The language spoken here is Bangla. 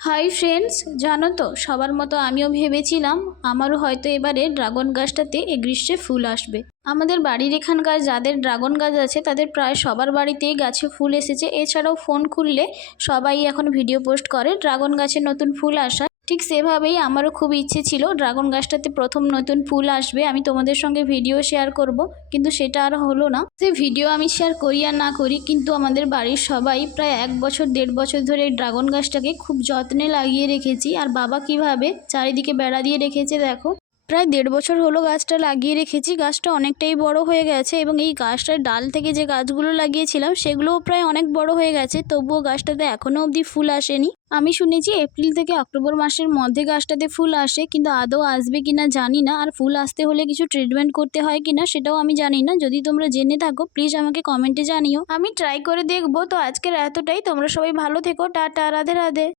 হাই ফ্রেন্ডস, জানো তো সবার মতো আমিও ভেবেছিলাম আমারও হয়তো এবারে ড্রাগন গাছটাতে এই গ্রীষ্মে ফুল আসবে। আমাদের বাড়ির এখানকার যাদের ড্রাগন গাছ আছে তাদের প্রায় সবার বাড়িতেই গাছে ফুল এসেছে। এছাড়াও ফোন খুললে সবাই এখন ভিডিও পোস্ট করে ড্রাগন গাছে নতুন ফুল আসা। ঠিক সেভাবেই আমারও খুব ইচ্ছে ছিল ড্রাগন গাছটাতে প্রথম নতুন ফুল আসবে, আমি তোমাদের সঙ্গে ভিডিও শেয়ার করব, কিন্তু সেটা আর হলো না। সে ভিডিও আমি শেয়ার করি আর না করি, কিন্তু আমাদের বাড়ির সবাই প্রায় 1 বছর 1.5 বছর ধরে এই ড্রাগন গাছটাকে খুব যত্নে লাগিয়ে রেখেছি। আর বাবা কিভাবে চারিদিকে বেড়া দিয়ে রেখেছে দেখো। প্রায় 1.5 বছর হলো গাছটা লাগিয়ে রেখেছি। গাছটা অনেকটাই বড় হয়ে গেছে এবং এই গাছটার ডাল থেকে যে গাছগুলো লাগিয়েছিলাম সেগুলোও প্রায় অনেক বড় হয়ে গেছে, তবুও গাছটাতে এখনো অবধি ফুল আসেনি। আমি শুনেছি এপ্রিল থেকে অক্টোবর মাসের মধ্যে গাছটাতে ফুল আসে, কিন্তু আদৌ আসবে কিনা জানি না। আর ফুল আসতে হলে কিছু ট্রিটমেন্ট করতে হয় কিনা সেটাও আমি জানি না। যদি তোমরা জেনে থাকো প্লিজ আমাকে কমেন্টে জানিও, আমি ট্রাই করে দেখবো। তো আজকের এতটাই, তোমরা সবাই ভালো থেকো, টাটা, রাধে রাধে।